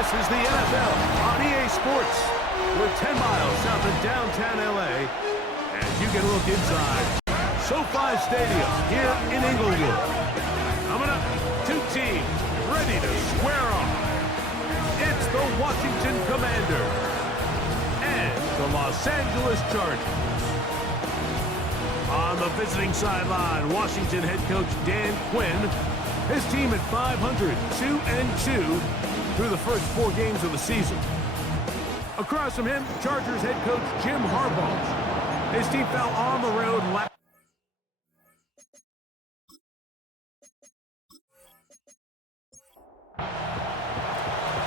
This is the NFL on EA Sports. We're 10 miles south of downtown LA, as you get a look inside SoFi Stadium here in Inglewood. Coming up, two teams ready to square off. It's the Washington Commanders and the Los Angeles Chargers. On the visiting sideline, Washington head coach Dan Quinn. His team at 500, 2-2 through the first 4 games of the season. Across from him, Chargers head coach Jim Harbaugh. His team fell on the road last.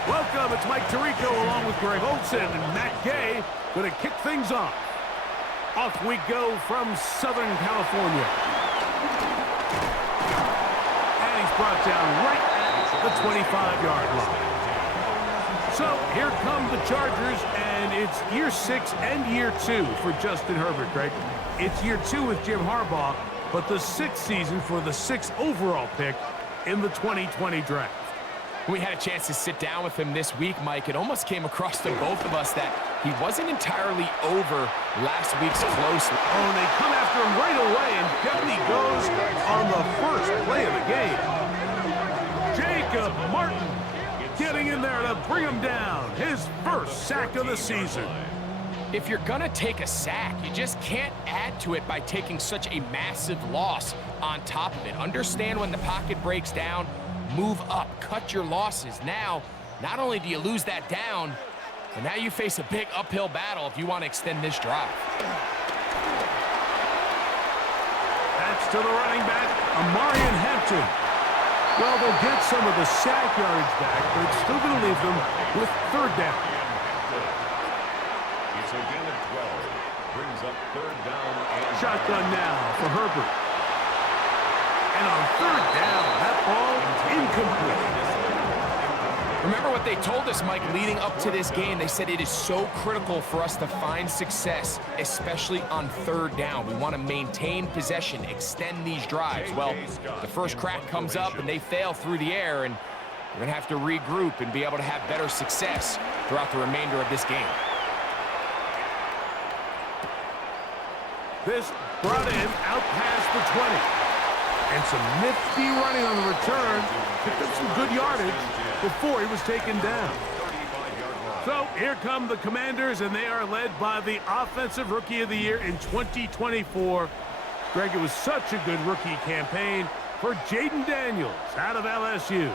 Welcome, it's Mike Tirico along with Greg Olson and Matt Gay going to kick things off. Off we go from Southern California. And he's brought down right at the 25-yard line. So here come the Chargers, and it's year 6 and year 2 for Justin Herbert, Greg. It's year 2 with Jim Harbaugh, but the 6th season for the 6th overall pick in the 2020 draft. We had a chance to sit down with him this week, Mike. It almost came across to both of us that he wasn't entirely over last week's close. Oh, and they come after him right away, and down he goes on the first play of the game. Jacob Martin getting in there to bring him down. His first sack of the season. If you're going to take a sack, you just can't add to it by taking such a massive loss on top of it. Understand when the pocket breaks down, move up, cut your losses. Now, not only do you lose that down, but now you face a big uphill battle if you want to extend this drive. That's to the running back, Amarian Hampton. Well, they'll get some of the sack yardage back, but it's still going to leave them with 3rd down. It's again at 12. Brings up 3rd down. And shotgun now for Herbert. And on 3rd down, that ball incomplete. Remember what they told us, Mike, leading up to this game. They said it is so critical for us to find success, especially on 3rd down. We want to maintain possession, extend these drives. Well, the first crack comes up and they fail through the air, and we're going to have to regroup and be able to have better success throughout the remainder of this game. This brought in out past the 20. And some nifty running on the return. Picked up some good yardage before he was taken down. So here come the Commanders, and they are led by the Offensive Rookie of the Year in 2024. Greg, it was such a good rookie campaign for Jaden Daniels out of LSU.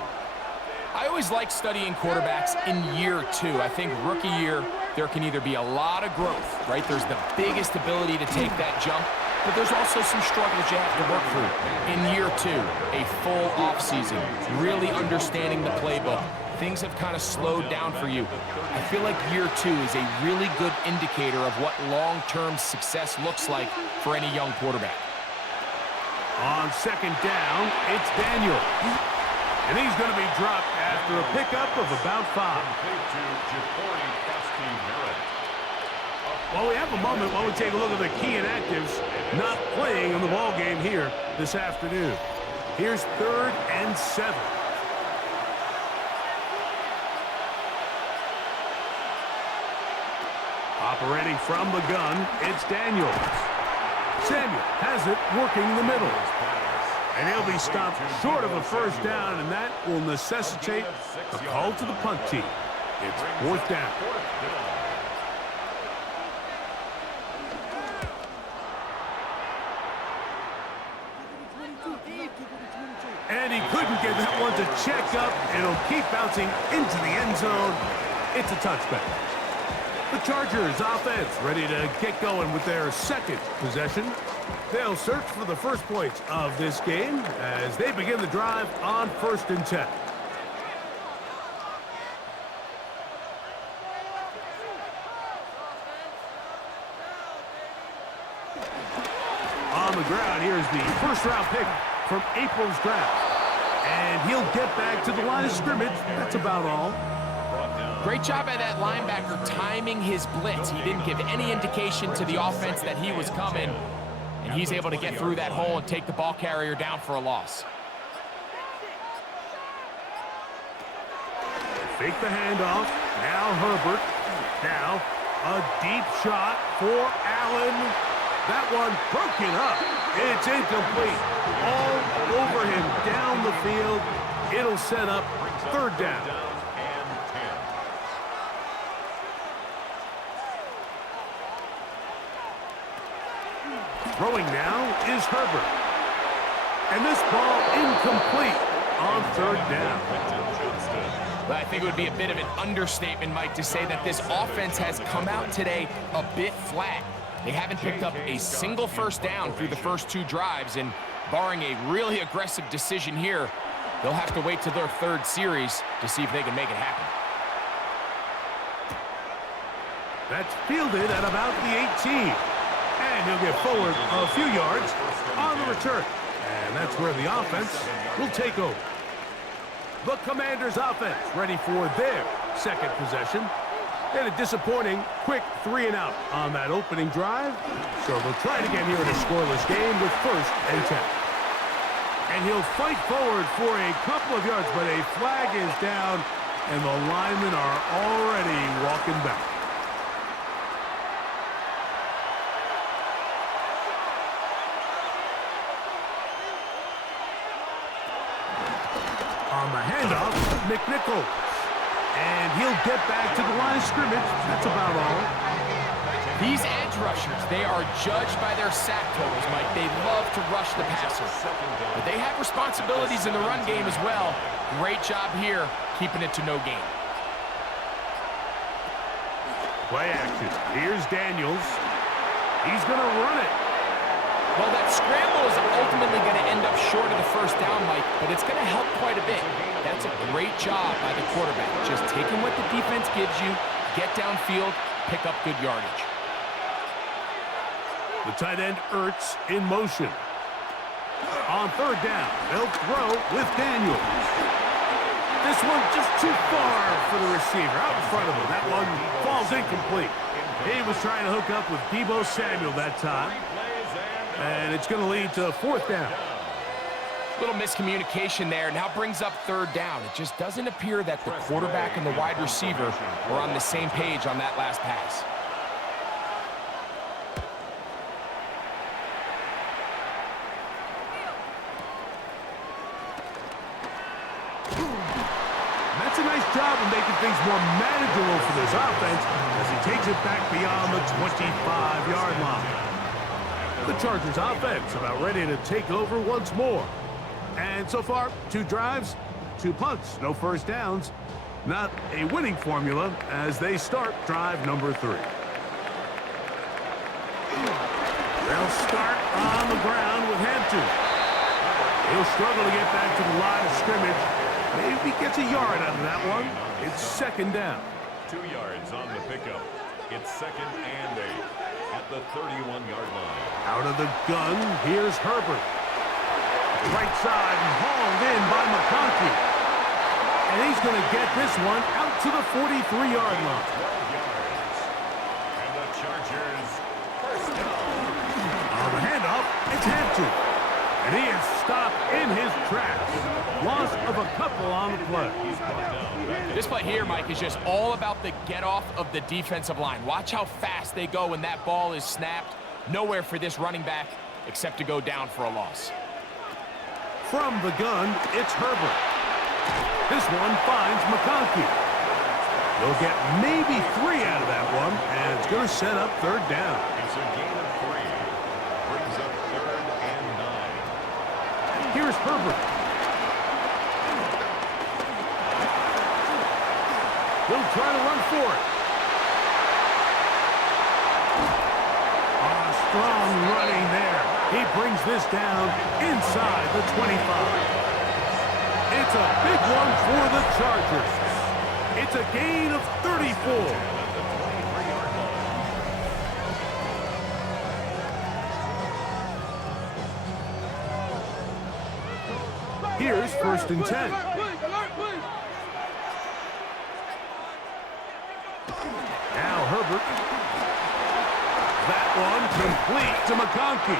I always like studying quarterbacks in year 2. I think rookie year, there can either be a lot of growth, right? There's the biggest ability to take that jump, but there's also some struggles you have to work through. In year 2, a full offseason, really understanding the playbook. Things have kind of slowed down for you. I feel like year 2 is a really good indicator of what long-term success looks like for any young quarterback. On 2nd down, it's Daniel. And he's going to be dropped after a pickup of about 5. Well, we have a moment while we take a look at the key inactives not playing in the ball game here this afternoon. Here's 3rd and 7. Operating from the gun, it's Daniels. Samuel has it working the middle. And he'll be stopped short of a 1st down, and that will necessitate a call to the punt team. It's 4th down. And he couldn't get that one to check up. It'll keep bouncing into the end zone. It's a touchback. The Chargers offense ready to get going with their 2nd possession. They'll search for the first points of this game as they begin the drive on 1st and 10. On the ground, here's the 1st-round pick from April's draft. And he'll get back to the line of scrimmage. That's about all. Great job by that linebacker timing his blitz. He didn't give any indication to the offense that he was coming. And he's able to get through that hole and take the ball carrier down for a loss. Fake the handoff. Now Herbert. Now a deep shot for Allen. That one broken up. It's incomplete. All over him down the field. It'll set up third down. Throwing now is Herbert. And this ball incomplete on third down. I think it would be a bit of an understatement, Mike, to say that this offense has come out today a bit flat. They haven't picked up a single first down through the first two drives, and barring a really aggressive decision here, they'll have to wait to their third series to see if they can make it happen. That's fielded at about the 18. And he'll get forward a few yards on the return. And that's where the offense will take over. The Commanders' offense ready for their second possession. And a disappointing quick 3-and-out on that opening drive. So they'll try it again here in a scoreless game with first and 10. And he'll fight forward for a couple of yards, but a flag is down, and the linemen are already walking back. On the handoff, McNichols. And he'll get back to the line of scrimmage. That's about all. These edge rushers, they are judged by their sack totals, Mike. They love to rush the passer. But they have responsibilities in the run game as well. Great job here, keeping it to no gain. Play action. Here's Daniels. He's going to run it. Well, that scramble is ultimately going to end up short of the first down, Mike, but it's going to help quite a bit. That's a great job by the quarterback. Just taking what the defense gives you, get downfield, pick up good yardage. The tight end Ertz in motion. On third down, they'll throw with Daniels. This one just too far for the receiver, out in front of him. That one falls incomplete. He was trying to hook up with Deebo Samuel that time. And it's going to lead to fourth down. Little miscommunication there. Now brings up third down. It just doesn't appear that the quarterback and the wide receiver are on the same page on that last pass. That's a nice job of making things more manageable for this offense as he takes it back beyond the 25-yard line. The Chargers offense about ready to take over once more. And so far, 2 drives, 2 punts, no first downs. Not a winning formula as they start drive number 3. They'll start on the ground with Hampton. He'll struggle to get back to the line of scrimmage. Maybe gets a yard out of that one. It's second down. 2 yards on the pickup. It's second and 8 at the 31-yard line. Out of the gun, here's Herbert. Right side and hauled in by McConkey. And he's going to get this one out to the 43-yard line. 12 yards. And the Chargers first down. On the handoff, it's Hampton. And he is stopped in his tracks. Loss of a couple on the play. This play here, Mike, is just all about the get-off of the defensive line. Watch how fast they go when that ball is snapped. Nowhere for this running back except to go down for a loss. From the gun, it's Herbert. This one finds McConkey. They'll get maybe 3 out of that one, and it's going to set up third down. It's a gain of 3. Brings up third and 9. Here's Herbert. He'll try to run for it. Strong running there. He brings this down inside the 25. It's a big one for the Chargers. It's a gain of 34. Here's first and 10. Now Herbert. That one complete to McConkey.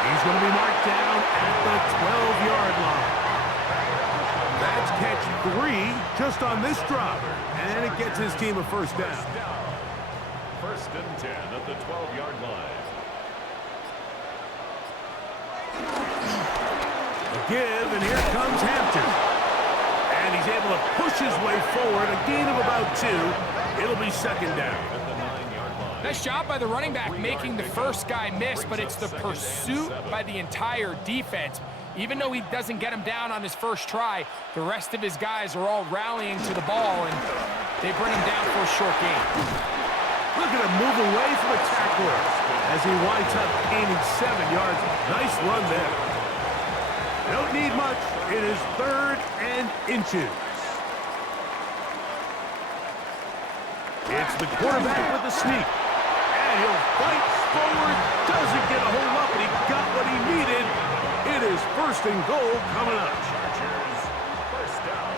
He's going to be marked down at the 12-yard line. That's catch 3 just on this drop, and it gets his team a first down. First and 10 at the 12-yard line. A give, and here comes Hampton. And he's able to push his way forward, a gain of about 2. It'll be second down. At the 9-yard line. Nice job by the running back making the first guy miss, but it's the pursuit by the entire defense. Even though he doesn't get him down on his first try, the rest of his guys are all rallying to the ball, and they bring him down for a short gain. Look at him move away from a tackler as he winds up gaining 7 yards. Nice run there. Don't need much. It is 3rd and inches. It's the quarterback with the sneak. And he'll fight forward. Doesn't get a hold up, but he got what he needed. It is 1st and goal coming up. Chargers, first down.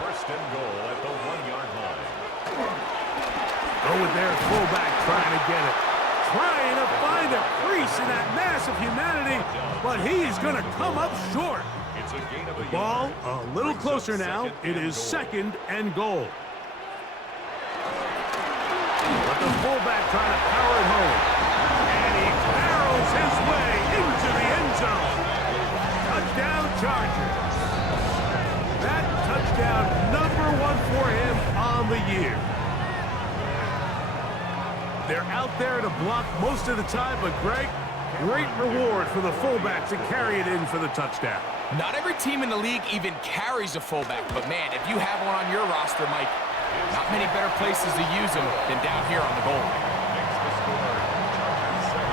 First and goal at the 1-yard line. Go with their fullback trying to get it. Trying to find a crease in that mass of humanity, but he's going to come up short. It's a gain of a Ball yard. a little closer now. It is 2nd and goal. But the fullback trying to power it home. And he barrels his way into the end zone. Touchdown Chargers. That touchdown #1 for him on the year. They're out there to block most of the time, but Greg, great reward for the fullback to carry it in for the touchdown. Not every team in the league even carries a fullback, but man, if you have one on your roster, Mike, not many better places to use him than down here on the goal line. Makes the score. Chargers 7.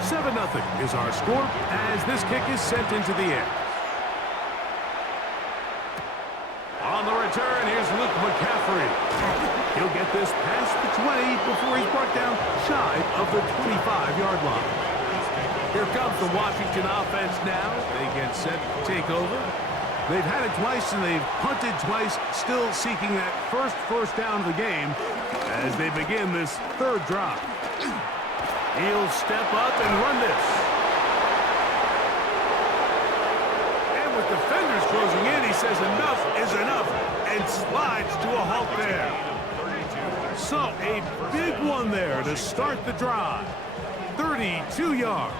Commanders 7-0 is our score as this kick is sent into the air. On the return, here's Luke McCaffrey. He'll get this past the 20 before he's brought down shy of the 25-yard line. Here comes the Washington offense now. They get set to take over. They've had it twice and they've punted twice, still seeking that first down of the game as they begin this 3rd drive. He'll step up and run this. And with defenders closing in, he says enough is enough and slides to a halt there. So a big one there to start the drive. 32 yards.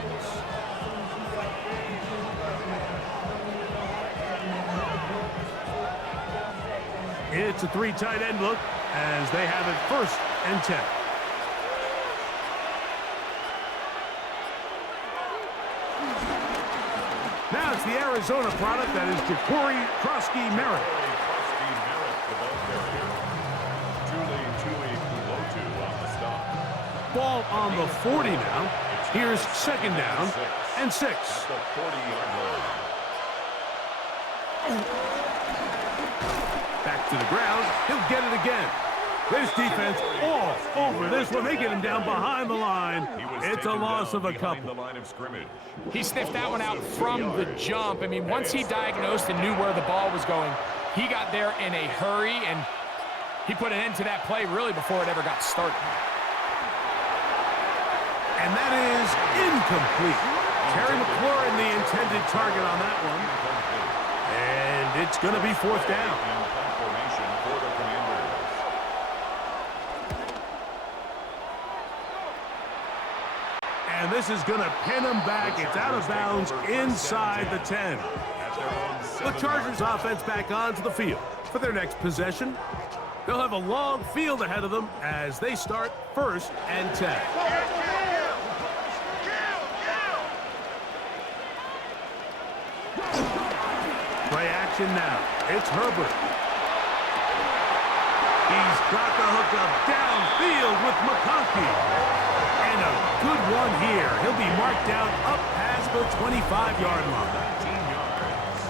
It's a 3 tight end look as they have it 1st and 10. Now it's the Arizona product that is Ja'Cory Krosky-Merritt. Ball on the 40 now. Here's 2nd down and 6. At the 40-yard line. Back to the ground. He'll get it again. This defense all over this one. They get him down behind the line. It's a loss of a couple. The line of scrimmage. He sniffed that one out from the jump. I mean, once he diagnosed and knew where the ball was going, he got there in a hurry, and he put an end to that play really before it ever got started. And that is incomplete. Terry McLaurin, the intended target on that one. And it's going to be 4th down. Formation for the Commanders. And this is going to pin him back. It's out of bounds inside the 10. The Chargers offense back onto the field for their next possession. They'll have a long field ahead of them as they start 1st and 10. Play action now. It's Herbert. He's got the hookup downfield with McConkey. And a good one here. He'll be marked down up past the 25-yard line.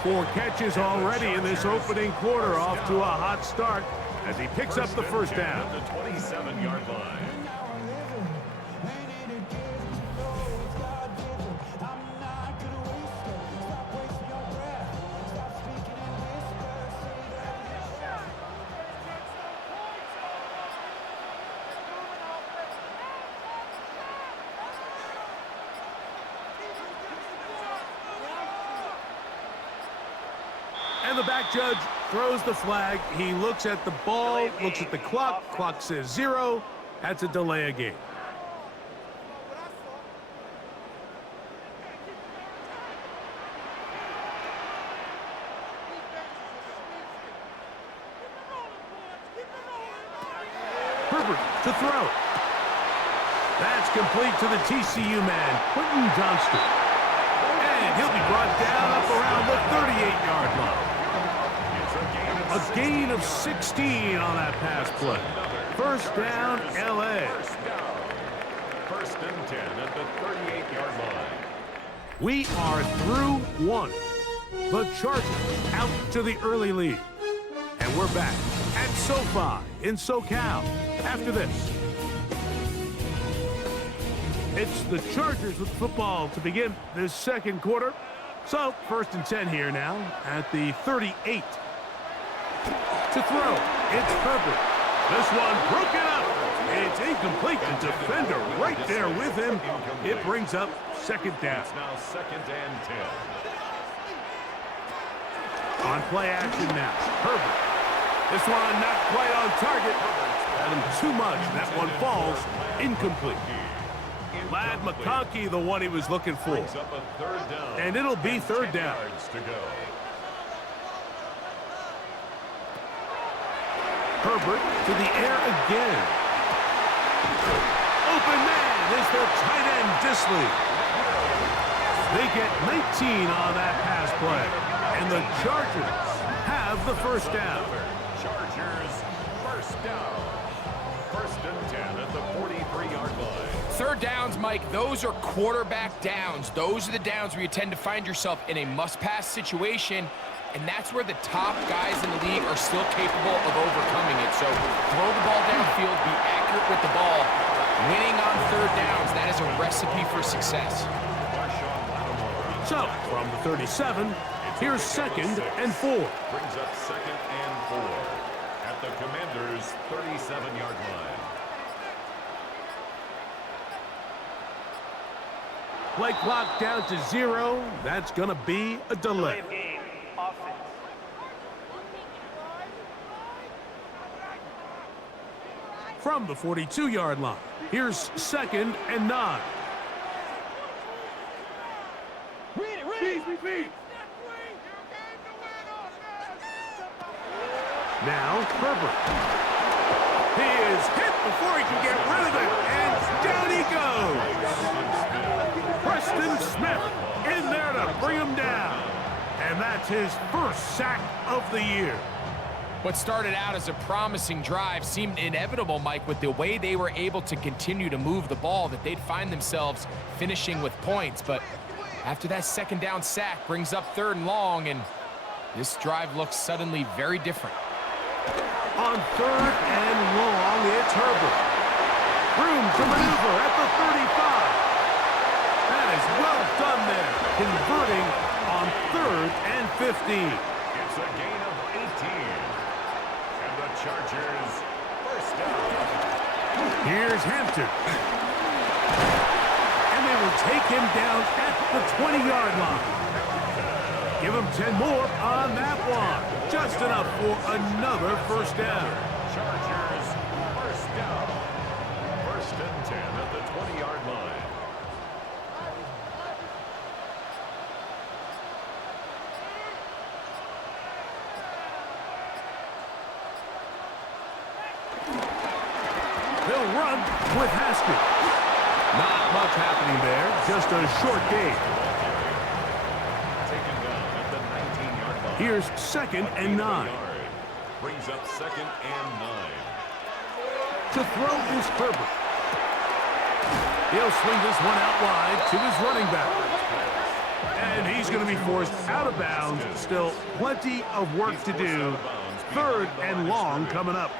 4 catches already in this opening quarter, off to a hot start as he picks up the 1st down. The 27-yard line. And the back judge throws the flag. He looks at the ball, looks at the clock. Clock says 0. That's a delay of game. Herbert to throw. That's complete to the TCU man, Quentin Johnston. And he'll be brought down up around the 38-yard line. A gain of 16 on that pass play. First down, L.A. First and 10 at the 38-yard line. We are through one. The Chargers out to the early lead. And we're back at SoFi in SoCal after this. It's the Chargers with football to begin this second quarter. So, first and 10 here now at the 38. To throw, it's Herbert. This one broken up. It's incomplete. The defender right there with him. It brings up second down. It's now second and 10. On play action now, Herbert. This one not quite on target. Had him too much. That one falls incomplete. Ladd McConkey, the one he was looking for. Brings up a third down. And it'll be third down. Yards to go. Herbert to the air again. Open man is their tight end, Disley. They get 19 on that pass play. And the Chargers have the first down. Chargers first down. First and 10 at the 43-yard line. Third downs, Mike, those are quarterback downs. Those are the downs where you tend to find yourself in a must-pass situation, and that's where the top guys in the league are still capable of overcoming it. So throw the ball downfield, be accurate with the ball. Winning on third downs, that is a recipe for success. So, from the 37, here's second and 4. Brings up second and 4 at the Commanders' 37-yard line. Play clock down to 0. That's going to be a delay. From the 42-yard line, here's second and 9. Now, Herbert. He is hit before he can get rid of it, and down he goes. Preston Smith in there to bring him down. And that's his first sack of the year. What started out as a promising drive seemed inevitable, Mike, with the way they were able to continue to move the ball, that they'd find themselves finishing with points. But after that second down sack brings up third and long, and this drive looks suddenly very different. On third and long, it's Herbert. Room to maneuver at the 35. That is well done there, converting on third and 15. It's a gain of 18. And the Chargers first down. Here's Hampton. And they will take him down at the 20-yard line. Give him 10 more on that one. Just enough for another first down. Chargers first down. First and 10 at the 20-yard line. They'll run with Haskins. Not much happening there. Just a short gain. Taken down at the 19-yard line. Here's second and 9. Brings up second and 9. To throw is Herbert. He'll swing this one out wide to his running back. And he's going to be forced out of bounds. Still plenty of work to do. Third and long coming up.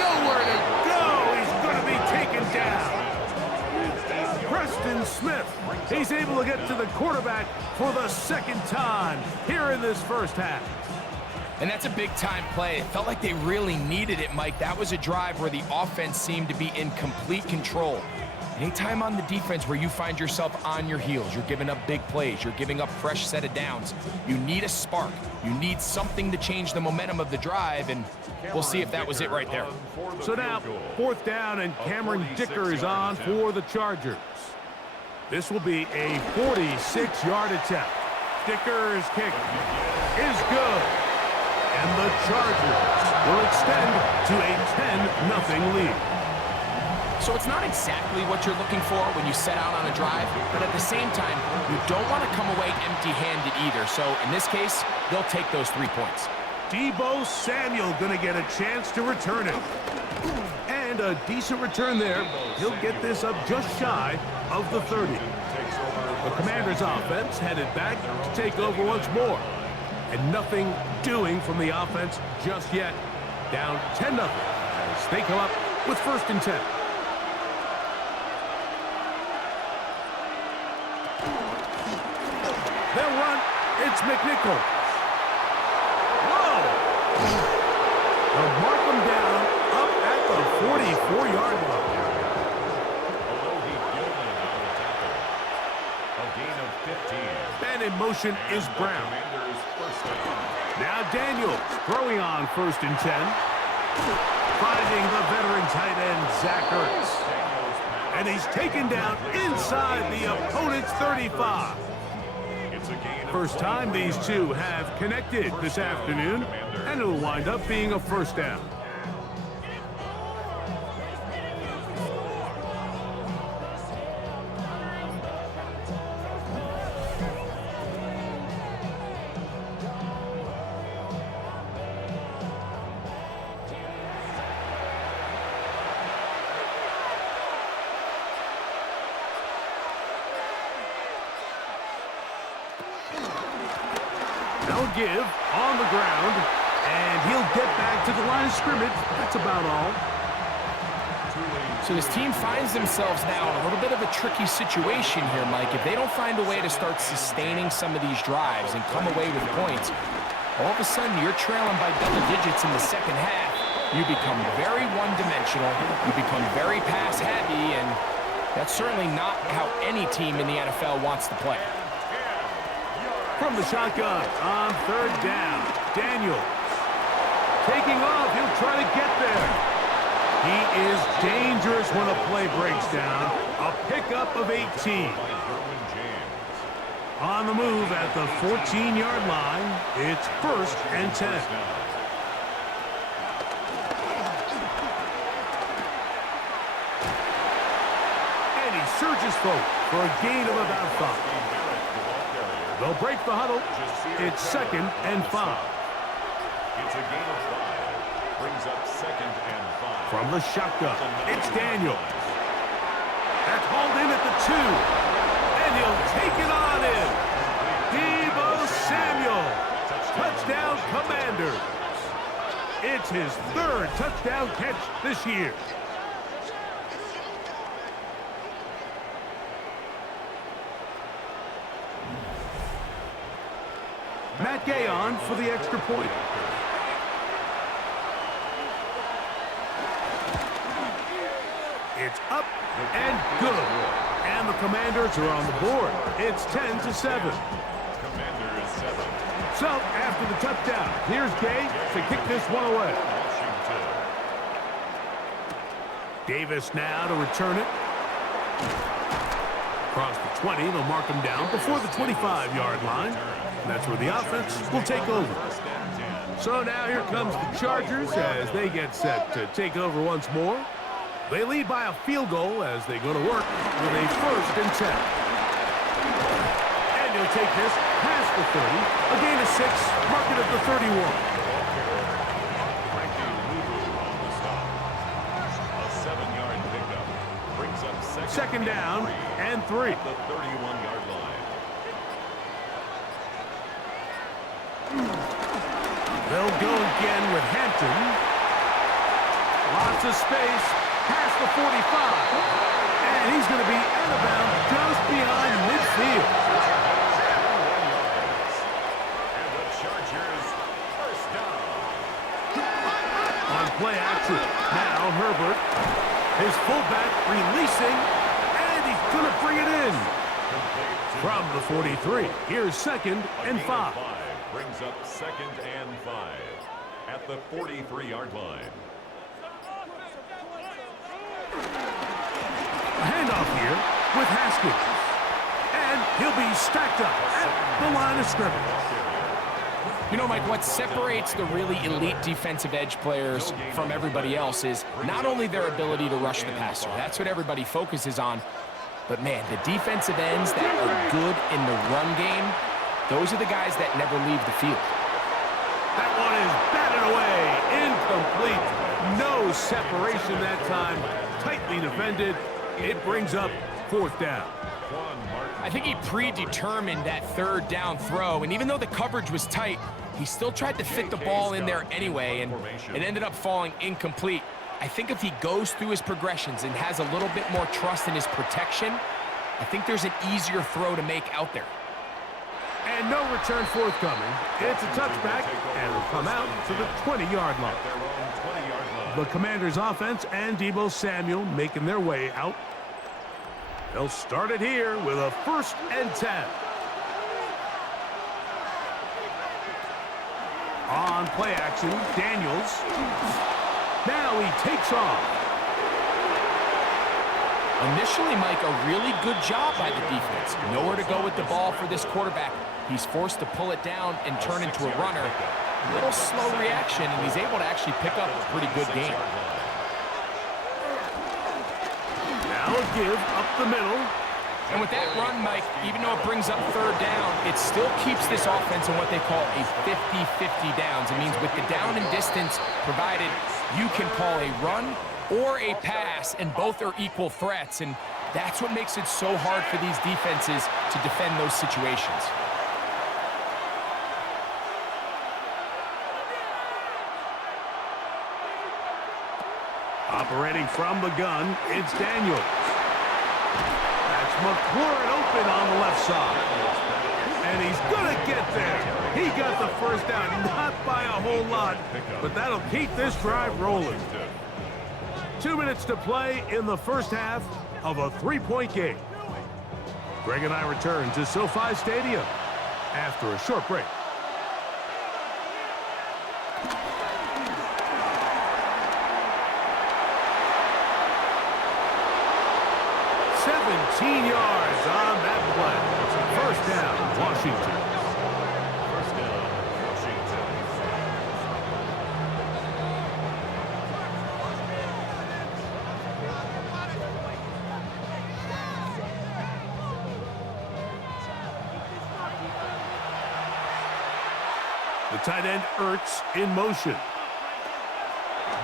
Nowhere to go. He's going to be taken down. Preston Smith. He's able to get to the quarterback for the second time here in this first half. And that's a big-time play. It felt like they really needed it, Mike. That was a drive where the offense seemed to be in complete control. Anytime on the defense where you find yourself on your heels, you're giving up big plays, you're giving up fresh set of downs, you need a spark. You need something to change the momentum of the drive, and we'll see if that was it right there. So now, 4th down, and Cameron Dicker is on for the Chargers. This will be a 46-yard attempt. Dicker's kick is good. And the Chargers will extend to a 10-0 lead. So it's not exactly what you're looking for when you set out on a drive, but at the same time, you don't want to come away empty-handed either. So in this case, they'll take those 3 points. Deebo Samuel going to get a chance to return it. And a decent return there. He'll get this up just shy of the 30. The Commanders' offense headed back to take over once more. And nothing doing from the offense just yet. Down 10-0 as they come up with 1st and 10. They'll run. It's McNichol. Whoa! They'll mark him down up at the 44-yard line. A gain of 15. Man in motion is Brown. Now Daniels throwing on 1st and 10. Finding the veteran tight end, Zach Ertz. And he's taken down inside the opponent's 35. First time these two have connected this afternoon, and it'll wind up being a 1st down. They'll give on the ground, and he'll get back to the line of scrimmage. That's about all. So this team finds themselves now in a little bit of a tricky situation here, Mike. If they don't find a way to start sustaining some of these drives and come away with points, all of a sudden you're trailing by double digits in the second half. You become very one-dimensional. You become very pass-heavy, and that's certainly not how any team in the NFL wants to play. From the shotgun on 3rd down, Daniels taking off. He'll try to get there. He is dangerous when a play breaks down. A pickup of 18. On the move at the 14-yard line, it's 1st and 10. And he surges forward for a gain of about 5. They'll break the huddle. It's 2nd and 5. It's a gain of 5. Brings up 2nd and 5. From the shotgun, it's Daniels. That's hauled in at the 2. And he'll take it on in. Deebo Samuel. Touchdown, Commanders. It's his 3rd touchdown catch this year. Matt Gay on for the extra point. It's up and good. And the Commanders are on the board. It's 10-7. Commanders 7. So, after the touchdown, here's Gay to kick this one away. Davis now to return it. Across the 20, they'll mark him down before the 25-yard line. That's where the offense will take over. So now here comes the Chargers as they get set to take over once more. They lead by a field goal as they go to work with a 1st and 10. And he'll take this past the 30, a gain of 6, mark it at the 31. A 7-yard pickup brings up 2nd down and 3. The 31-yard line. They'll go again with Hampton. Lots of space past the 45. And he's going to be out of bounds just behind midfield. And the Chargers first down. On play action. Now Herbert. His fullback releasing. And he's going to bring it in. From the 43, here's 2nd and 5. Brings up 2nd and 5 at the 43-yard line. A handoff here with Haskins. And he'll be stacked up at the line of scrimmage. You know, Mike, what separates the really elite defensive edge players from everybody else is not only their ability to rush the passer. That's what everybody focuses on. But, man, the defensive ends that are good in the run game, those are the guys that never leave the field. That one is batted away. Incomplete. No separation that time. Tightly defended. It brings up 4th down. I think he predetermined that 3rd down throw, and even though the coverage was tight, he still tried to fit the ball in there anyway, and it ended up falling incomplete. I think if he goes through his progressions and has a little bit more trust in his protection, I think there's an easier throw to make out there. And no return forthcoming. It's a touchback, and it'll come out to the 20-yard line. The Commanders' offense and Deebo Samuel making their way out. They'll start it here with a 1st and 10. On play action, Daniels. Now he takes off. Initially, Mike, a really good job by the defense. Nowhere to go with the ball for this quarterback. He's forced to pull it down and turn into a runner. A little slow reaction, and he's able to actually pick up a pretty good game. Now a give up the middle. And with that run, Mike, even though it brings up 3rd down, it still keeps this offense in what they call a 50-50 downs. It means with the down and distance provided, you can call a run or a pass, and both are equal threats. And that's what makes it so hard for these defenses to defend those situations. Operating from the gun, it's Daniels. That's McLaurin open on the left side. And he's going to get there. He got the 1st down, not by a whole lot, but that'll keep this drive rolling. 2 minutes to play in the 1st half of a 3-point game. Greg and I return to SoFi Stadium after a short break. 17 yards on that play. 1st down, Washington. The tight end Ertz in motion.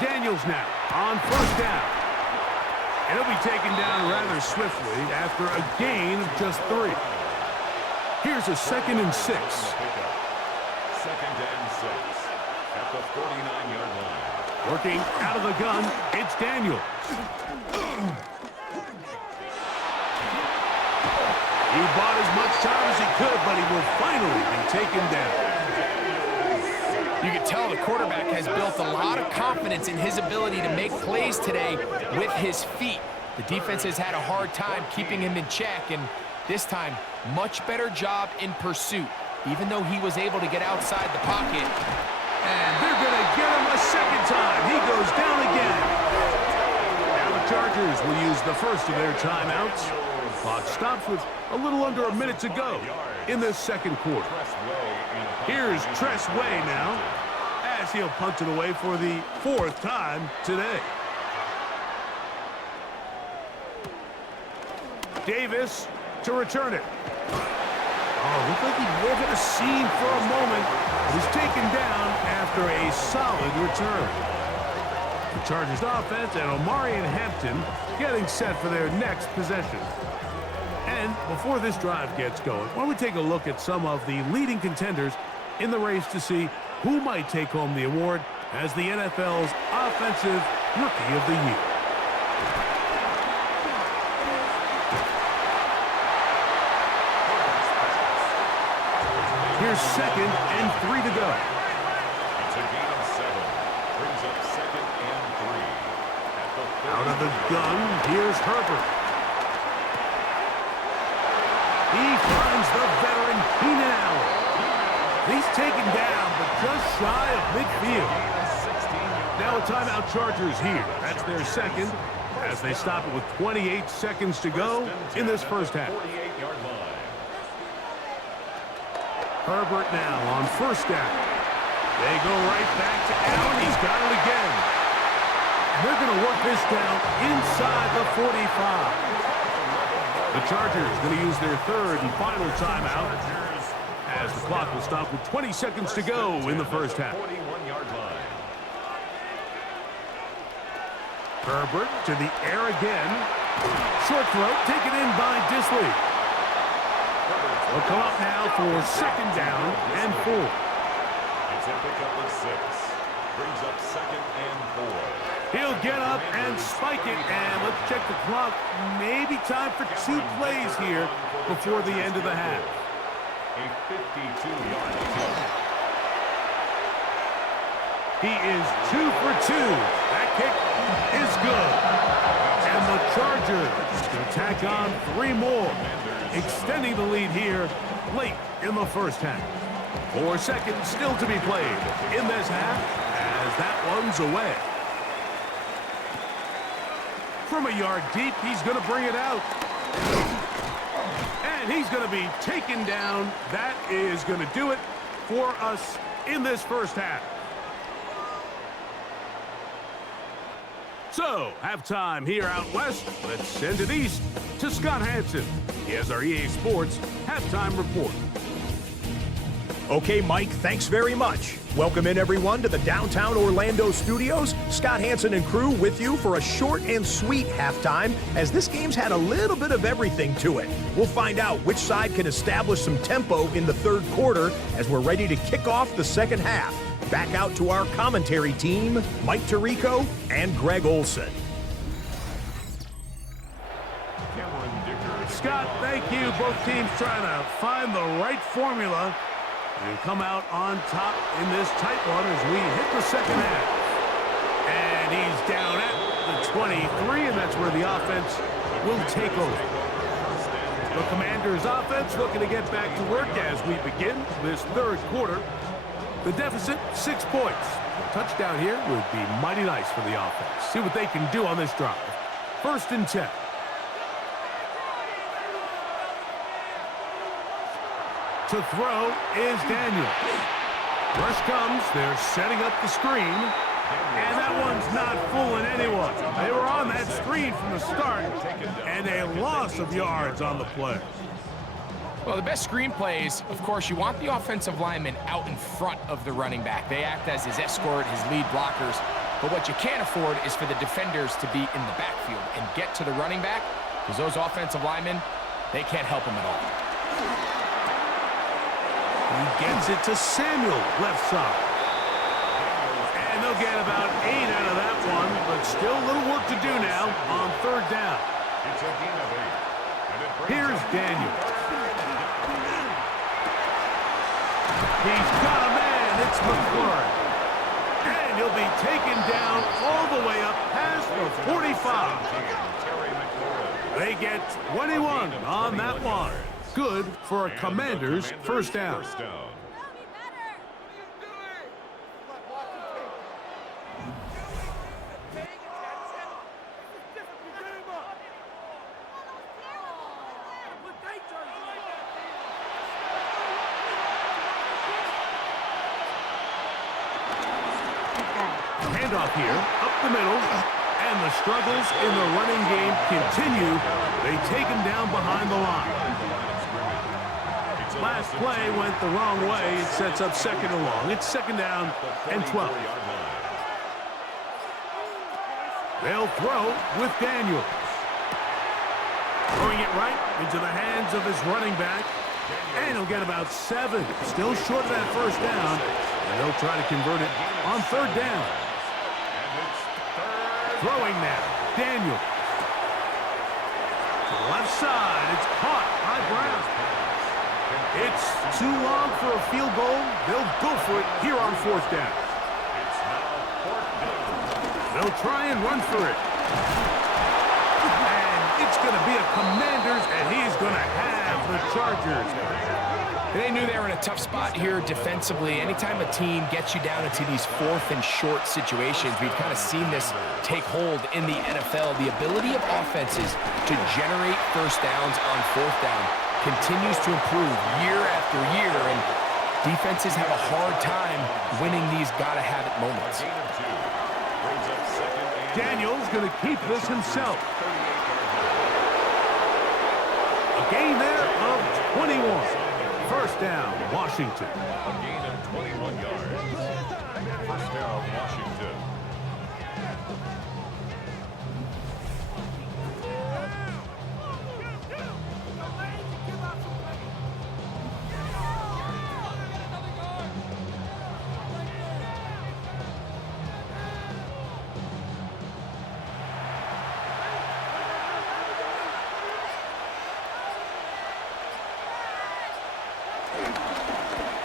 Daniels now on 1st down. And he'll be taken down rather swiftly after a gain of just 3. Here's a 2nd and 6. 2nd and 6 at the 49-yard line. Working out of the gun, it's Daniels. He bought as much time as he could, but he will finally be taken down. You can tell the quarterback has built a lot of confidence in his ability to make plays today with his feet. The defense has had a hard time keeping him in check, and this time, much better job in pursuit, even though he was able to get outside the pocket. And they're going to get him a 2nd time. He goes down again. Now the Chargers will use the 1st of their timeouts. Clock stops with a little under a minute to go in the 2nd quarter. Here's Tress Way now, as he'll punt it away for the 4th time today. Davis to return it. Oh, looked like he woke at a scene for a moment. He was taken down after a solid return. The Chargers offense and Omari and Hampton getting set for their next possession. And before this drive gets going, why don't we take a look at some of the leading contenders in the race to see who might take home the award as the NFL's Offensive Rookie of the Year. Here's 2nd and 3 to go. It's a gain of 7. Brings up 2nd and 3. At the Out of the gun, here's Herbert. He finds the veteran Keenan Allen. He's taken down, but just shy of midfield. Now a timeout Chargers here. That's their second, as they stop it with 28 seconds to go in this first half. Herbert now on first down. They go right back to Allen. He's got it again. They're going to work this down inside the 45. The Chargers going to use their third and final timeout as the clock will stop with 20 seconds to go in the first half. Herbert to the air again. Short throw taken in by Disley. They'll come up now for second down and 4. It's a pickup of 6. Brings up second and 4. He'll get up and spike it, and let's check the clock. Maybe time for 2 plays here before the end of the half. A 52-yard attempt. He is 2 for 2. That kick is good. And the Chargers can tack on 3 more, extending the lead here late in the first half. 4 seconds still to be played in this half as that one's away. From a yard deep, he's going to bring it out. And he's going to be taken down. That is going to do it for us in this first half. So, halftime here out west. Let's send it east to Scott Hansen. He has our EA Sports halftime report. Okay, Mike, thanks very much. Welcome in, everyone, to the downtown Orlando studios. Scott Hansen and crew with you for a short and sweet halftime, as this game's had a little bit of everything to it. We'll find out which side can establish some tempo in the third quarter as we're ready to kick off the second half. Back out to our commentary team, Mike Tirico and Greg Olson. Scott, thank you. Both teams trying to find the right formula and come out on top in this tight one as we hit the second half. And he's down at the 23, and that's where the offense will take over. The Commanders' offense looking to get back to work as we begin this third quarter. The deficit, 6 points. A touchdown here would be mighty nice for the offense. See what they can do on this drive. First and 10. To throw is Daniels. Rush comes. They're setting up the screen. And that one's not fooling anyone. They were on that screen from the start. And a loss of yards on the play. Well, the best screen plays, of course, you want the offensive lineman out in front of the running back. They act as his escort, his lead blockers. But what you can't afford is for the defenders to be in the backfield and get to the running back, because those offensive linemen, they can't help him at all. He gets it to Samuel, left side. And they'll get about 8 out of that one, but still a little work to do now on third down. It's a gain of 8. Here's Daniels. He's got a man. It's McLaurin. And he'll be taken down all the way up past the 45. They get 21 on that one. Good for a Commanders' first down. Handoff here, up the middle, and the struggles in the running game continue. They take him down behind the line. Last play went the wrong way. It sets up second and long. It's second down and 12. They'll throw with Daniels. Throwing it right into the hands of his running back. And he'll get about 7. Still short of that first down. And they'll try to convert it on third down. Throwing now, Daniels. To the left side, it's caught by Brown. It's too long for a field goal. They'll go for it here on fourth down. They'll try and run for it. And it's going to be a Commanders, and he's going to have the Chargers. They knew they were in a tough spot here defensively. Anytime a team gets you down into these 4th and short situations, we've kind of seen this take hold in the NFL. The ability of offenses to generate first downs on 4th down continues to improve year after year, and defenses have a hard time winning these gotta-have-it moments. Daniel's going to keep this himself. A gain there of 21. First down, Washington. A gain of 21 yards. First down, Washington.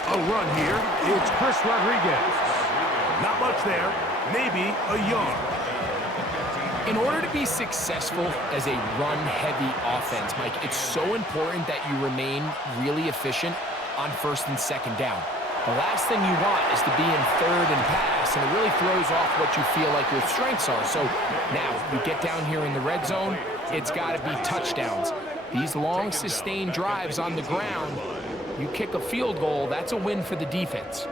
A run here. It's Chris Rodriguez. Not much there. Maybe a yard. In order to be successful as a run-heavy offense, Mike, it's so important that you remain really efficient on 1st and 2nd down. The last thing you want is to be in 3rd and pass, and it really throws off what you feel like your strengths are. So now you get down here in the red zone, it's got to be touchdowns. These long, sustained drives on the ground, you kick a field goal, that's a win for the defense.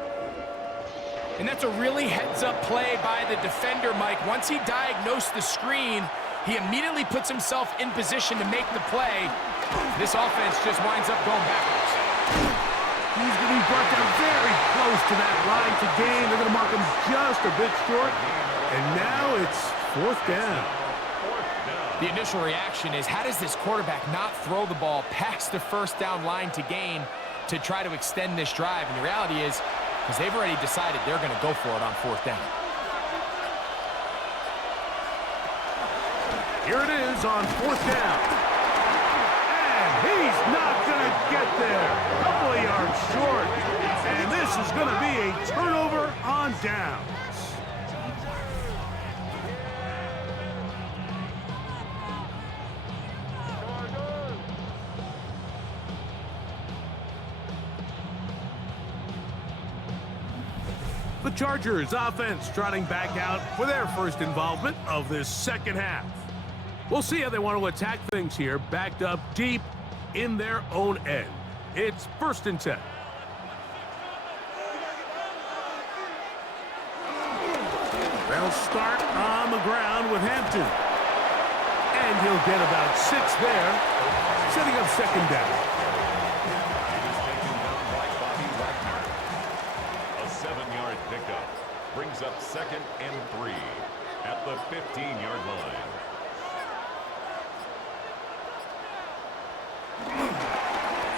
And that's a really heads-up play by the defender, Mike. Once he diagnosed the screen, he immediately puts himself in position to make the play. This offense just winds up going backwards. He's going to be brought down very close to that line to gain. They're going to mark him just a bit short. And now it's 4th down. The initial reaction is, how does this quarterback not throw the ball past the 1st down line to gain to try to extend this drive? And the reality is, because they've already decided they're going to go for it on 4th down. Here it is on 4th down. And he's not going to get there. A couple of yards short. And this is going to be a turnover on downs. The Chargers offense trotting back out for their first involvement of this 2nd half. We'll see how they want to attack things here, backed up deep in their own end. It's 1st and 10. They'll start on the ground with Hampton. And he'll get about 6 there, setting up 2nd down. Pickup brings up 2nd and 3 at the 15-yard line.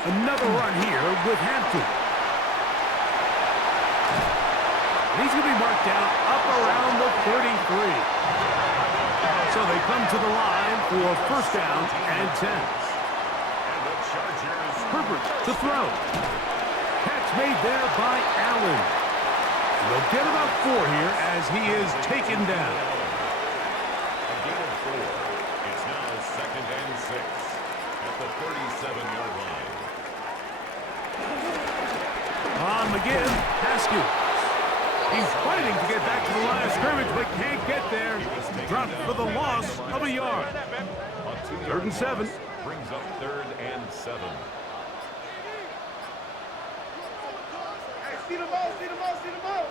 Another run here with Hampton. He's going to be marked down up around the 33. So they come to the line for 1st down and 10. And the Chargers. Herbert to throw. Catch made there by Allen. They'll get about 4 here as he is taken down. A gain of 4. It's now 2nd and 6 at the 37-yard line. On McGinn, Haskins. He's fighting to get back to the line of scrimmage, but can't get there. Dropped for the loss of a yard. 3rd and 7. Brings up 3rd and 7. See the ball, see the ball, see the ball.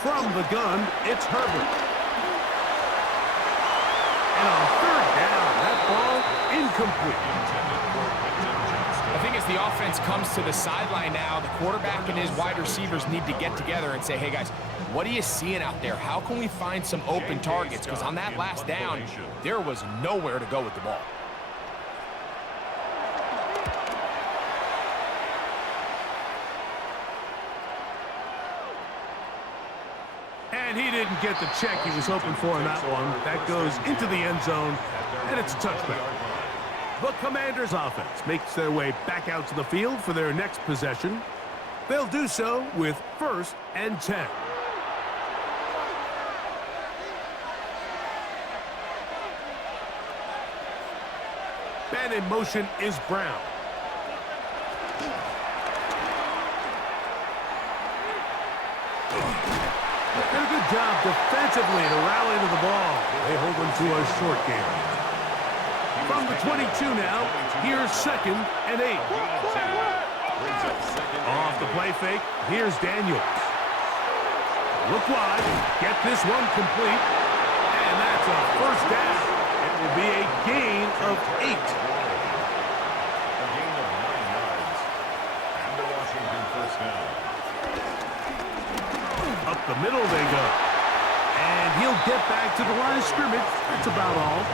From the gun, it's Herbert. And on 3rd down, that ball incomplete. I think as the offense comes to the sideline now, the quarterback and his wide receivers need to get together and say, hey guys, what are you seeing out there? How can we find some open targets? Because on that last down, there was nowhere to go with the ball. And he didn't get the check he was hoping for in that one. That goes into the end zone, and it's a touchback. The Commanders' offense makes their way back out to the field for their next possession. They'll do so with 1st and 10. And in motion is Brown. Did a good job defensively to rally to the ball. They hold them to a short game. From the 22 now, here's 2nd and 8. Off the play fake, here's Daniels. Look wide, get this one complete, and that's a first down. It will be a gain of 8. A gain of 9 yards. And the Washington first down. Up the middle they go. And he'll get back to the line of scrimmage. That's about all.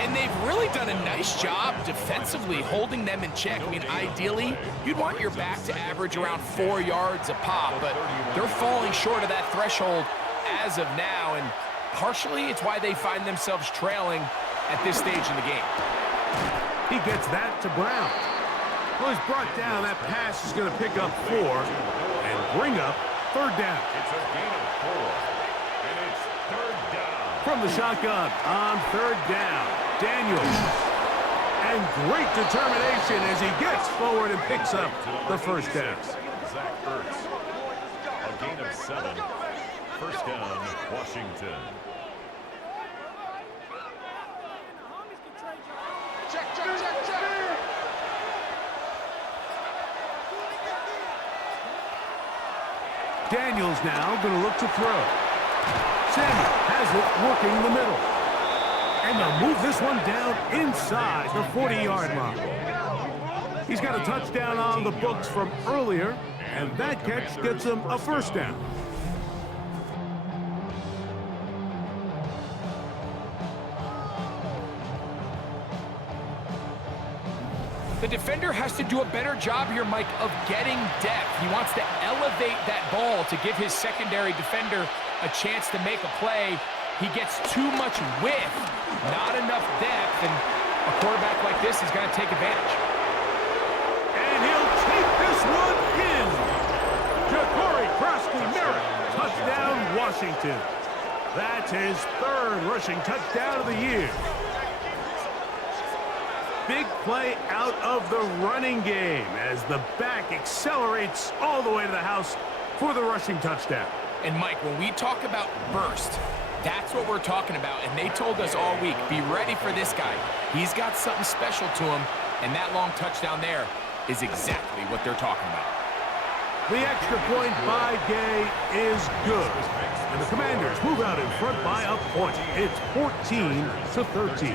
And they've really done a nice job defensively holding them in check. I mean, ideally, you'd want your back to average around 4 yards a pop, but they're falling short of that threshold as of now, and partially it's why they find themselves trailing at this stage in the game. He gets that to Brown. Well, he's brought down. That pass is going to pick up 4 and bring up 3rd down. It's a gain of 4. And it's 3rd down. From the shotgun on 3rd down, Daniels. And great determination as he gets forward and picks up the first down. Zach Ertz. A gain of 7. First down, Washington. Check, check, check, check. Daniels now going to look to throw. Samuel has it working the middle. And they'll move this one down inside the 40-yard line. He's got a touchdown on the books from earlier, and that catch gets him a first down. The defender has to do a better job here, Mike, of getting depth. He wants to elevate that ball to give his secondary defender a chance to make a play. He gets too much width, not enough depth, and a quarterback like this is going to take advantage. And he'll take this one in. Ja'Cory Krosky-Merritt, touchdown Washington. That's his 3rd rushing touchdown of the year. Big play out of the running game as the back accelerates all the way to the house for the rushing touchdown. And Mike, when we talk about burst, that's what we're talking about. And they told us all week, be ready for this guy. He's got something special to him, and that long touchdown there is exactly what they're talking about. The extra point by Gay is good. And the Commanders move out in front by a point. It's 14-13.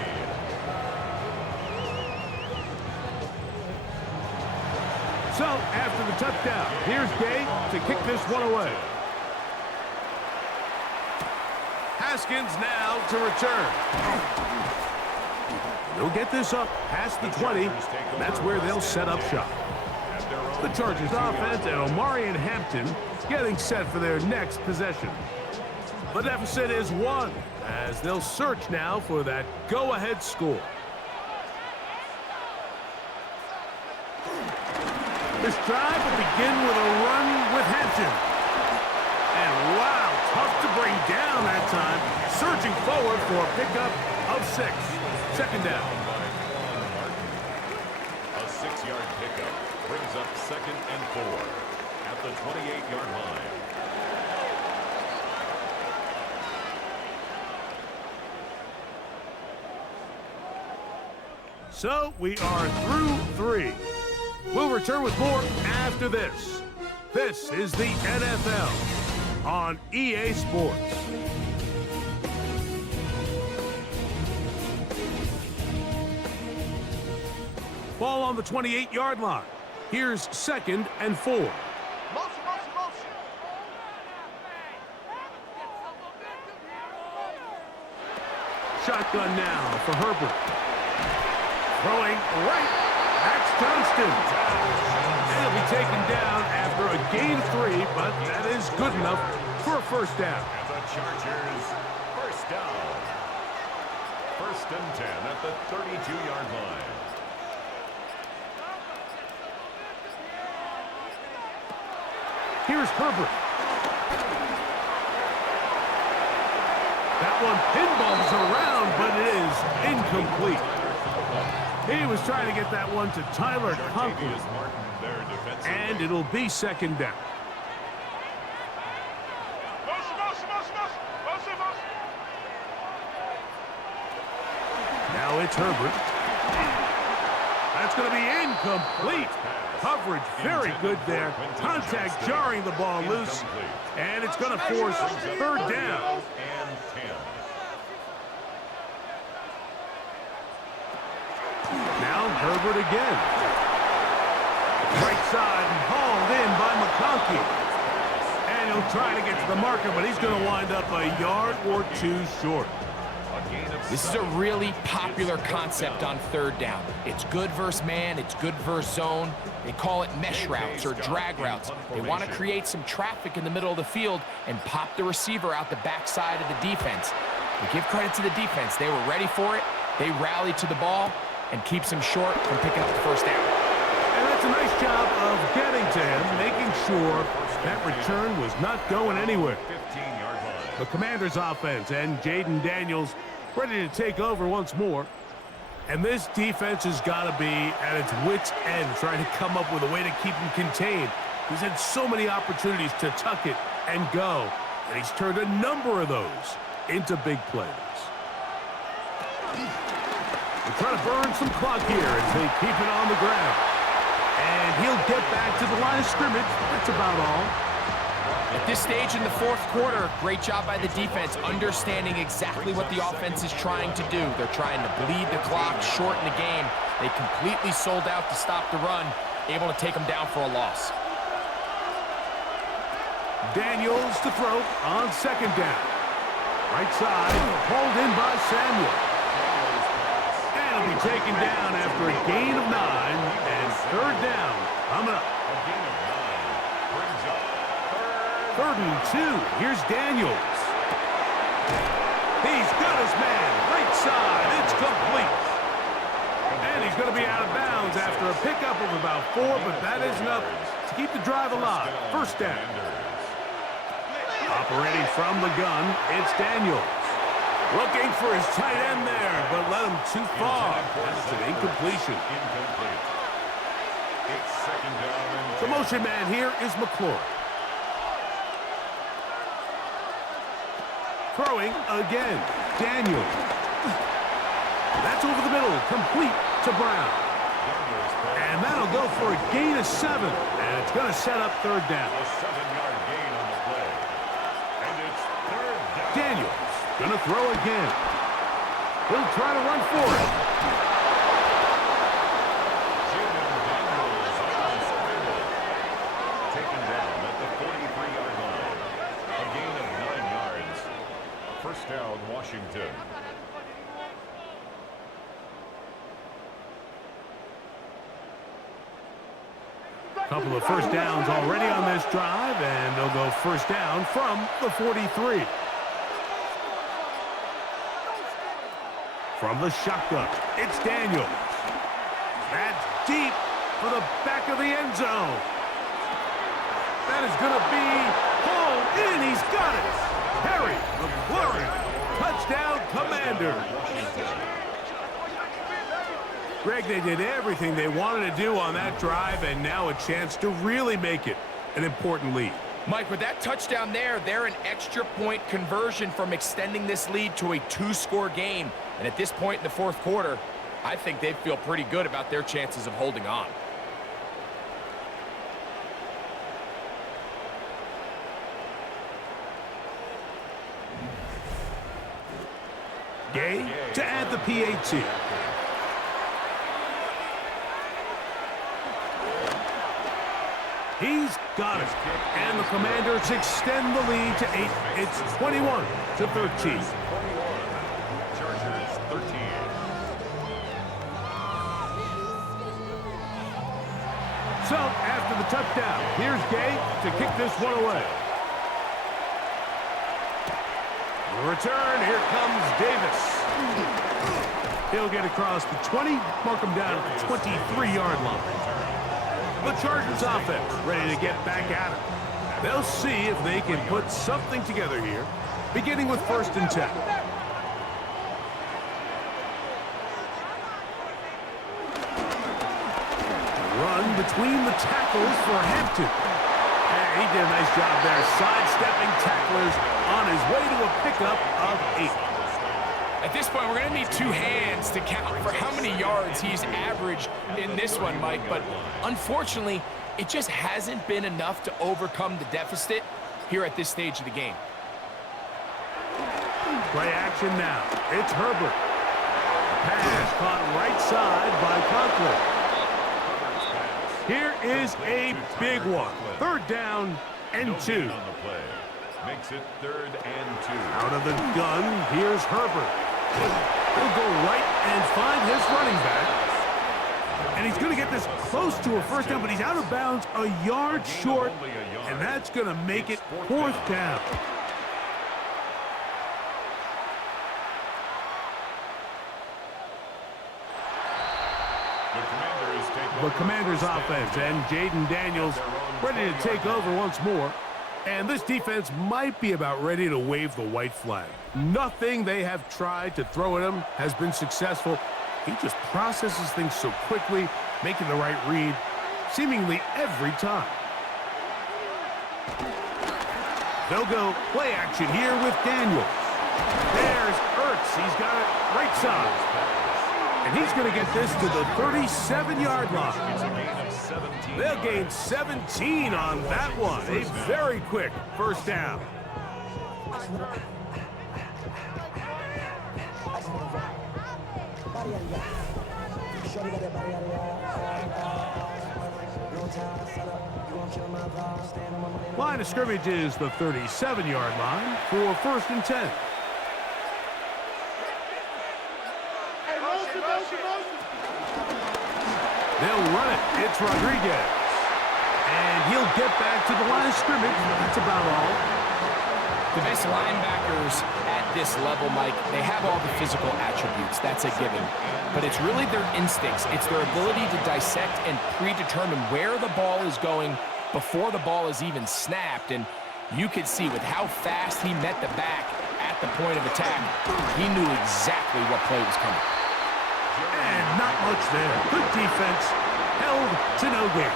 So, after the touchdown, here's Gay to kick this one away. Haskins now to return. They'll get this up past the 20, and that's where they'll set up shop. The Chargers offense and Omarion Hampton getting set for their next possession. The deficit is 1, as they'll search now for that go-ahead score. This drive will begin with a run with Hampton. And wow, tough to bring down that time. Surging forward for a pickup of 6. 2nd down. A 6-yard pickup brings up 2nd and 4 at the 28-yard line. So we are through 3. We'll return with more after this. This is the NFL on EA Sports. Ball on the 28-yard line. Here's 2nd and 4. Motion, motion, motion. Shotgun now for Herbert. Throwing right. That's Johnston. And he'll be taken down after a gain of 3, but that is good enough for a first down. And the Chargers first down. 1st and 10 at the 32-yard line. Here's Herbert. That one pinballs around, but it is incomplete. He was trying to get that one to Tyler Conklin. Jartavius Martin there defensively. And it'll be second down. Now it's Herbert. That's going to be incomplete. Coverage very good there. Contact jarring the ball loose. And it's going to force third down. And 10. Now Herbert again. Right side and hauled in by McConkey. And he'll try to get to the marker, but he's going to wind up a yard or two short. This is a really popular concept on third down. It's good versus man, it's good versus zone. They call it mesh routes or drag routes. They want to create some traffic in the middle of the field and pop the receiver out the backside of the defense. We give credit to the defense. They were ready for it. They rallied to the ball and keeps him short from picking up the first down. And that's a nice job of getting to him, making sure that return was not going anywhere. 15-yard line. The Commanders' offense and Jaden Daniels ready to take over once more. And this defense has got to be at its wits' end, trying to come up with a way to keep him contained. He's had so many opportunities to tuck it and go, and he's turned a number of those into big plays. They're trying to burn some clock here as they keep it on the ground. And he'll get back to the line of scrimmage. That's about all. At this stage in the fourth quarter, great job by the defense, understanding exactly what the offense is trying to do. They're trying to bleed the clock, shorten the game. They completely sold out to stop the run, able to take them down for a loss. Daniels to throw on second down. Right side, hauled in by Samuel. And he'll be taken down after a gain of 9, and third down coming up. A gain of 9 brings up Third and 2. Here's Daniels. He's got his man. Right side. It's complete. And he's going to be out of bounds after a pickup of about 4, but that is enough to keep the drive alive. First down. Operating from the gun, it's Daniels. Looking for his tight end there, but led him too far. That's an incompletion. incomplete. It's second down and The motion man here is McClure. Throwing again. Daniels. That's over the middle. Complete to Brown. And that'll go for a gain of 7. And it's going to set up third down. a 7-yard gain on the play. And it's third down. Daniels going to throw again. He'll try to run for it. Jaden Daniels on the scramble. Taken down at the 43-yard line. A gain of 9 yards. First down, Washington. Couple of first downs already on this drive, and they'll go first down from the 43. From the shotgun, it's Daniels. That's deep for the back of the end zone. That is going to be hauled in. He's got it. Harry McLaurin, touchdown Commanders. Greg, they did everything they wanted to do on that drive, and now a chance to really make it an important lead. Mike, with that touchdown there, they're an extra point conversion from extending this lead to a 2-score game. And at this point in the fourth quarter, I think they feel pretty good about their chances of holding on. Gay to add the PAT. He's got it. And the Commanders extend the lead to 8. It's 21-13. Chargers 13. So, after the touchdown, here's Gay to kick this one away. The return, here comes Davis. He'll get across the 20, mark him down at the 23-yard line. The Chargers offense ready to get back at it. They'll see if they can put something together here, beginning with 1st and 10. run between the tackles for Hampton. And he did a nice job there, sidestepping tacklers on his way to a pickup of 8. At this point, we're going to need 2 hands to count for how many yards he's averaged in this one, Mike. But unfortunately, it just hasn't been enough to overcome the deficit here at this stage of the game. Play action now. It's Herbert. Pass caught right side by Conklin. Here is a big one. 3rd down and 2. Makes it 3rd and 2. Out of the gun, here's Herbert. He'll go right and find his running back. And he's going to get this close to a first down, but he's out of bounds a yard short, and that's going to make it 4th down. The Commanders offense and Jaden Daniels ready to take over once more. And this defense might be about ready to wave the white flag. Nothing they have tried to throw at him has been successful. He just processes things so quickly, making the right read seemingly every time. They'll go play action here with Daniels. There's Ertz. He's got it right side. And he's going to get this to the 37-yard line. They'll gain 17 on that one. A very quick first down. Line of scrimmage is the 37-yard line for 1st and 10. They'll run it. It's Rodriguez. And he'll get back to the line of scrimmage. That's about all. The best linebackers at this level, Mike, they have all the physical attributes. That's a given. But it's really their instincts. It's their ability to dissect and predetermine where the ball is going before the ball is even snapped. And you could see with how fast he met the back at the point of attack, he knew exactly what play was coming. And not much there. Good defense. Held to no gain.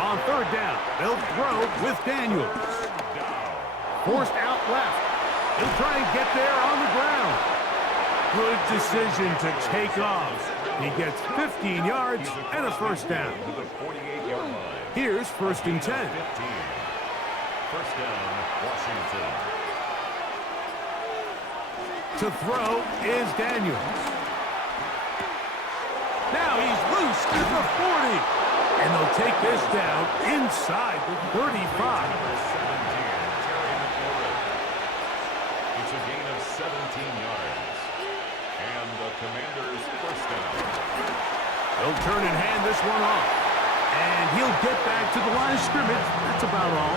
On 3rd down, they'll throw with Daniels. Forced out left. He'll try and get there on the ground. Good decision to take off. He gets 15 yards and a first down. Here's 1st and 10. 1st down, Washington. To throw is Daniels. Now he's loose at the 40. And they'll take this down inside the 35. It's a gain of 17 yards. And the Commanders' 1st down. They'll turn and hand this one off. And he'll get back to the line of scrimmage. That's about all.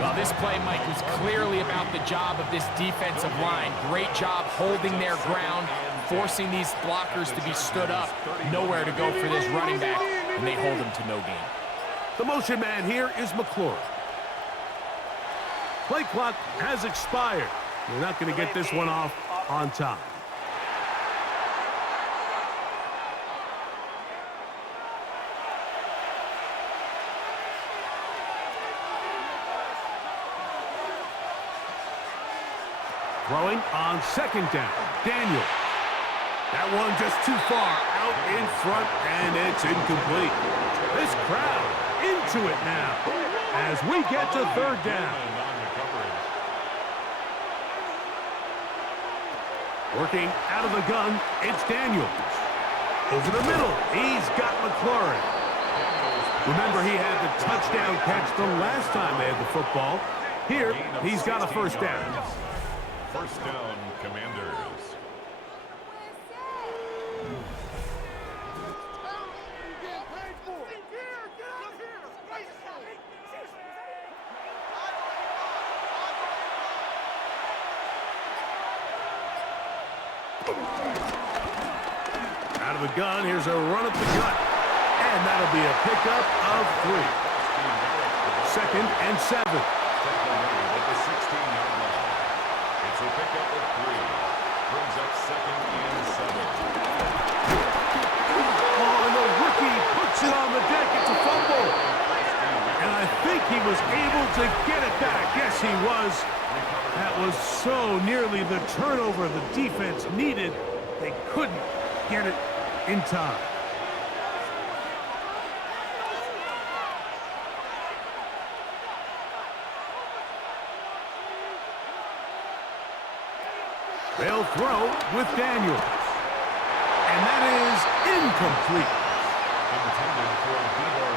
Well, this play, Mike, was clearly about the job of this defensive line. Great job holding their ground, forcing these blockers to be stood up. Nowhere to go for this running back, and they hold him to no gain. The motion man here is McLaurin. Play clock has expired. We're not going to get this one off on time. Throwing on 2nd down, Daniel. That one just too far out in front, and it's incomplete. This crowd into it now as we get to 3rd down. Working out of the gun, it's Daniels. Over the middle, he's got McLaurin. Remember, he had the touchdown catch the last time they had the football. Here, he's got a first down. 1st down, Commanders. Out of the gun, here's a run at the gut. And that'll be a pickup of 3. 2nd and 7. At the 16-yard line. It's a pickup of 3. Brings up 2nd and 7. to get it back. Yes, he was. That was so nearly the turnover the defense needed. They couldn't get it in time. They'll throw with Daniels. And that is incomplete.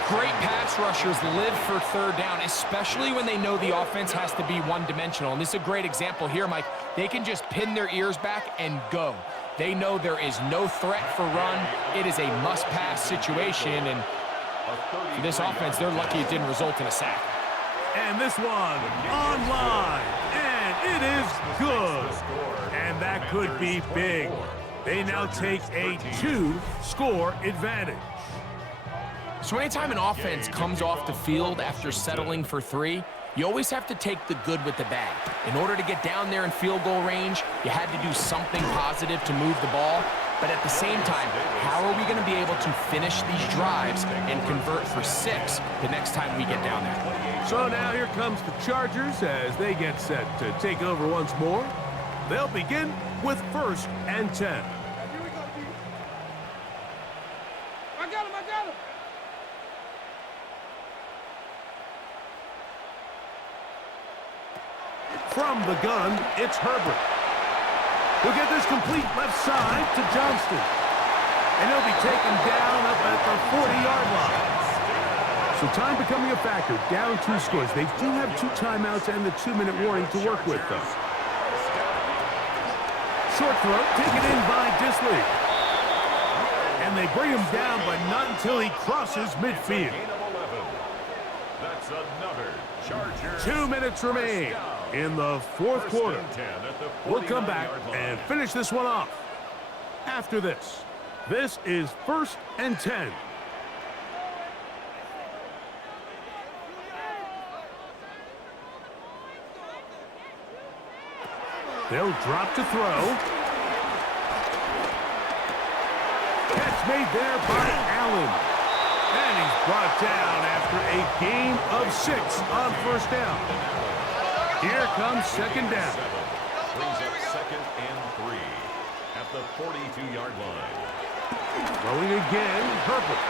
Great pass rushers live for third down, especially when they know the offense has to be one-dimensional. And this is a great example here, Mike. They can just pin their ears back and go. They know there is no threat for run. It is a must-pass situation, and for this offense, they're lucky it didn't result in a sack. And this one online, and it is good. And that could be big. They now take a 2-score advantage. So anytime an offense comes off the field after settling for 3, you always have to take the good with the bad. In order to get down there in field goal range, you had to do something positive to move the ball. But at the same time, how are we going to be able to finish these drives and convert for 6 the next time we get down there? So now here comes the Chargers as they get set to take over once more. They'll begin with 1st and 10. Here we go, D. I got him, I got him. From the gun, it's Herbert. He'll get this complete left side to Johnston. And he'll be taken down up at the 40-yard line. So time becoming a factor, down 2 scores. They do have 2 timeouts and the 2-minute warning to work with, though. Short throw, taken in by Disley. And they bring him down, but not until he crosses midfield. That's another Charger. 2 minutes remain in the 4th quarter. We'll come back and finish this one off after this. This is 1st and 10. They'll drop to throw. Catch made there by Allen. And he's brought down after a gain of 6 on 1st down. Here comes 2nd down. Brings up 2nd and 3 at the 42-yard line. Throwing again, Herbert.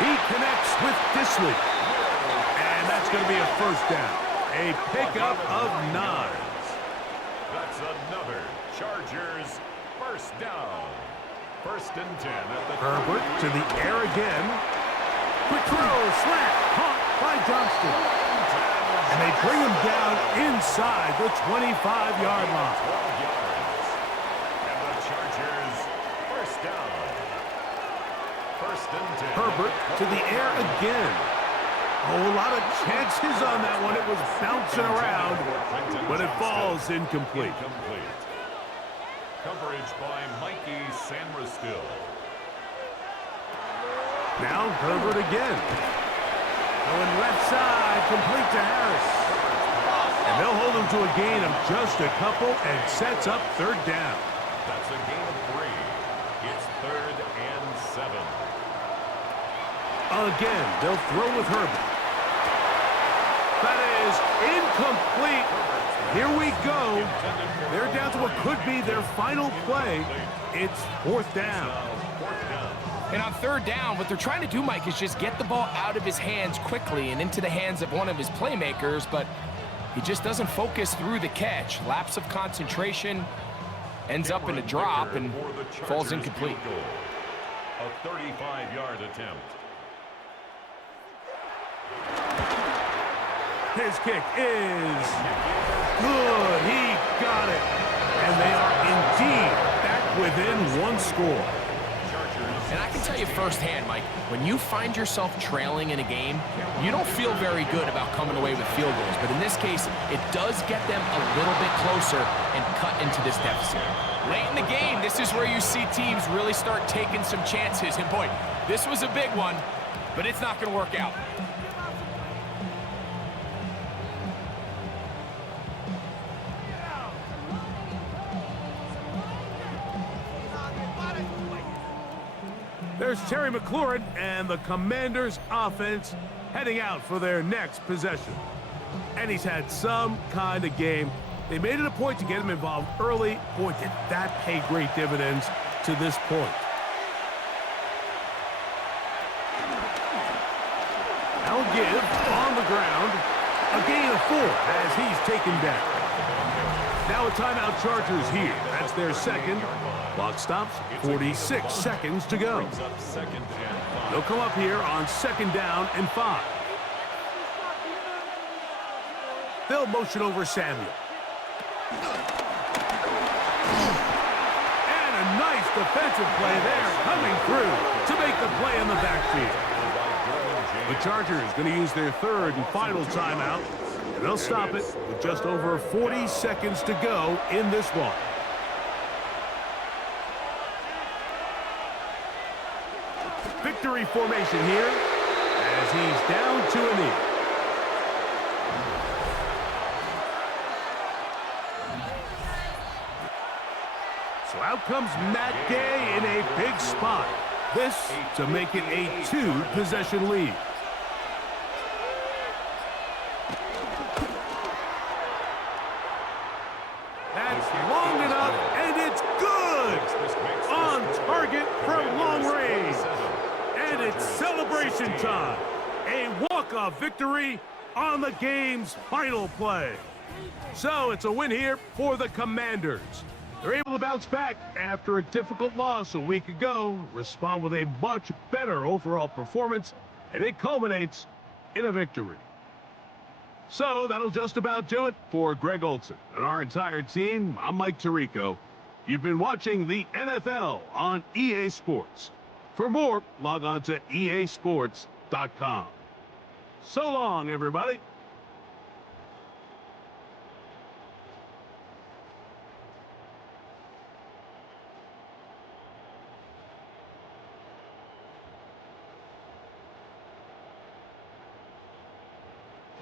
He connects with Disley. And that's going to be a 1st down. A pickup of 9. That's another Chargers 1st down. 1st and 10 at the Herbert to the air again. Quick throw, slant, caught by Johnston. And they bring him down inside the 25-yard line. 12 yards. And the Chargers 1st down. 1st and 10. Herbert to the air again. Oh, a lot of chances on that one. It was bouncing around, but it falls incomplete. Coverage by Mikey Sanderstill. Now Herbert again. Going left side, complete to Harris. And they'll hold him to a gain of just a couple and sets up 3rd down. That's a gain of 3. It's 3rd and 7. Again, they'll throw with Herbert. That is incomplete. Here we go. They're down to what could be their final play. It's 4th down. And on 3rd down, what they're trying to do, Mike, is just get the ball out of his hands quickly and into the hands of one of his playmakers, but he just doesn't focus through the catch. Lapse of concentration, ends up in a drop, and falls incomplete. A 35-yard attempt. His kick is good. He got it. And they are indeed back within 1 score. And I can tell you firsthand, Mike, when you find yourself trailing in a game, you don't feel very good about coming away with field goals. But in this case, it does get them a little bit closer and cut into this deficit. Late in the game, this is where you see teams really start taking some chances. And boy, this was a big one, but it's not going to work out. There's Terry McLaurin and the Commanders' offense heading out for their next possession. And he's had some kind of game. They made it a point to get him involved early. Boy, did that pay great dividends to this point. Now give on the ground. A gain of 4 as he's taken down. Now a timeout Chargers here. That's their second. Clock stops, 46 seconds to go. They'll come up here on 2nd down and 5. They'll motion over Samuel. And a nice defensive play there coming through to make the play in the backfield. The Chargers going to use their 3rd and final timeout. And they'll stop it with just over 40 seconds to go in this one. Victory formation here as he's down to a knee. So out comes Matt Gay in a big spot. This to make it a 2-possession lead. That's long enough, and it's good! On target from long range. And it's celebration time. A walk-off victory on the game's final play. So it's a win here for the Commanders. They're able to bounce back after a difficult loss a week ago, respond with a much better overall performance, and it culminates in a victory. So that'll just about do it for Greg Olson and our entire team. I'm Mike Tirico. You've been watching the NFL on EA Sports. For more, log on to easports.com. So long, everybody.